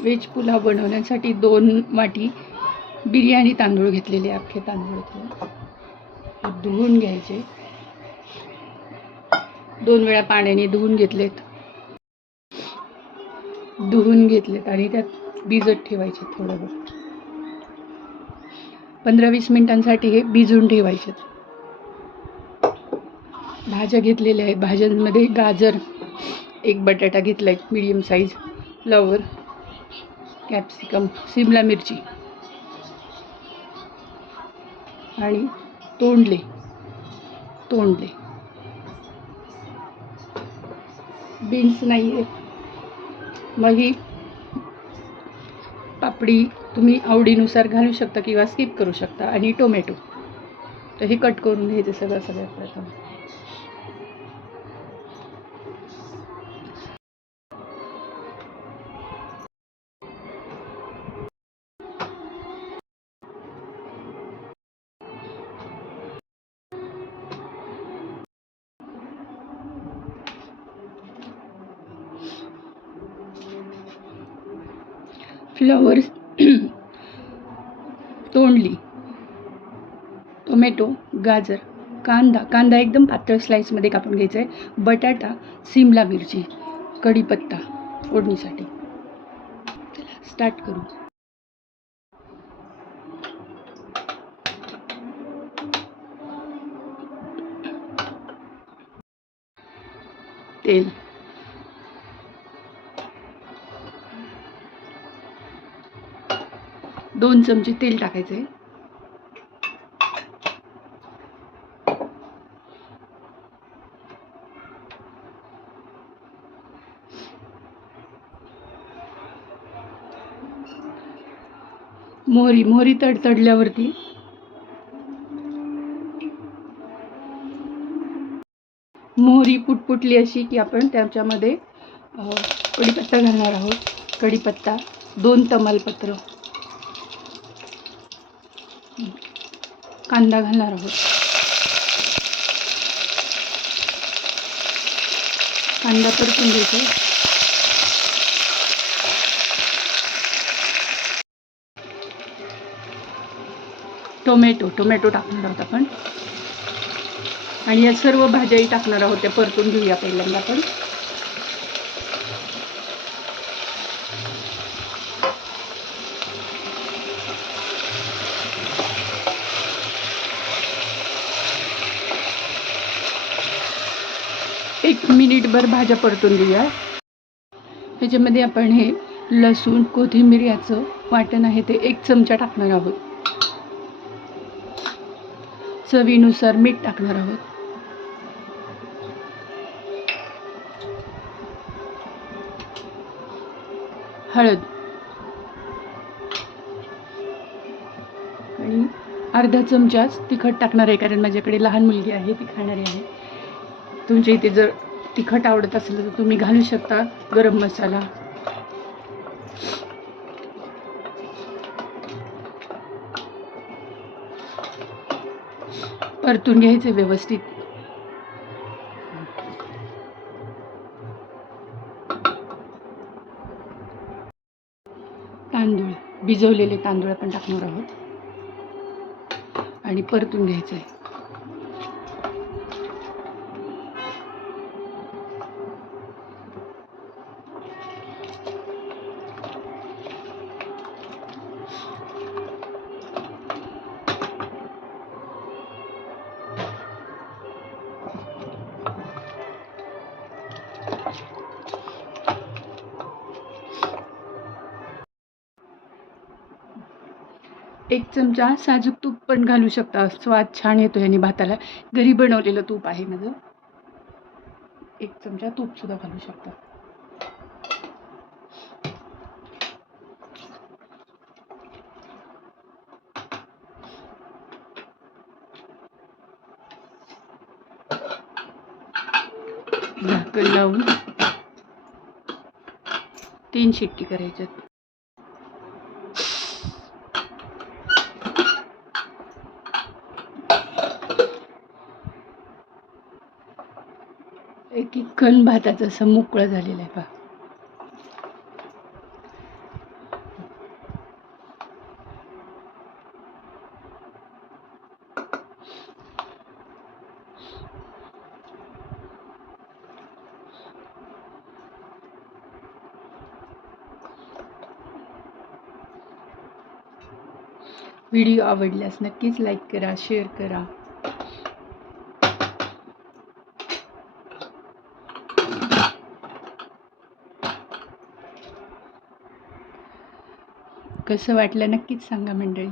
Veg pulao बनवण्यासाठी दोन वाटी बिर्याणी तांदूळ घेतलेले अख्खे तांदूळ घेतले धुवून घ्यायचे. दोन वेळा पाण्याने धुवून घेतलेत. धुवून घेतलेत आणि त्यात भिजत ठेवायचे थोडं बहुत पंधरा वीस मिनिटांसाठी हे भिजून ठेवायचे. भाज्या घेतलेल्या आहेत. भाज्यांमध्ये गाजर एक बटाटा घेतला आहे मीडियम साईज फ्लॉवर कॅप्सिकम सिमला मिरची आणि तोंडले तोंडले. बीन्स नाही आहेत मग ही पापडी तुम्ही आवडीनुसार घालू शकता किंवा स्किप करू शकता. आणि टोमॅटो. तर हे कट करून घ्यायचं सगळं सगळ्यात प्रथम. फ्लॉवर्स तोंडली टोमॅटो गाजर कांदा कांदा एकदम पातळ स्लाईसमध्ये कापून घ्यायचा आहे बटाटा सिमला मिरची कढीपत्ता फोडणीसाठी. स्टार्ट करू. तेल. दोन चमचे तेल टाकायचे मोहरी मोहरी तडतडल्यावरती मोहरी पुटपुटली अशी की आपण त्याच्यामध्ये कढीपत्ता घालणार आहोत. कढीपत्ता दोन तमालपत्र. कांदा घालणार आहोत. कांदा परतून घ्यायचा टोमॅटो टोमॅटो टाकणार आहोत आपण. आणि या सर्व भाज्याही टाकणार आहोत त्या परतून घेऊया पहिल्यांदा आपण. एक मिनिटभर भाज्या परतून घेऊया. ह्याच्यामध्ये आपण हे लसूण कोथिंबीर याचं वाटण आहे ते एक चमचा टाकणार आहोत. चवीनुसार मीठ टाकणार आहोत. हळद. आणि अर्धा चमचाच तिखट टाकणार आहे कारण माझ्याकडे लहान मुलगी आहे ती खाणारी आहे. तुमच्या इथे जर तिखट आवडत असेल तर तुम्ही घालू शकता गरम मसाला. परतून घ्यायचं व्यवस्थित. तांदूळ भिजवलेले तांदूळ आपण टाकणार आहोत. आणि परतून घ्यायचं आहे एक चमचा साजूक तूप पण घालू शकता. स्वाद छान येतो याने भाताला. घरी बनवलेलं तूप आहे माझं. एक चमचा तूप सुद्धा घालू शकता. झाकण लावून तीन शिट्टी करायच्यात. एक एक कण भाताचं असं मोकळं झालेलं आहे पहा. व्हिडिओ आवडल्यास नक्कीच लाईक करा शेअर करा. कसं वाटलं नक्कीच सांगा मंडळी.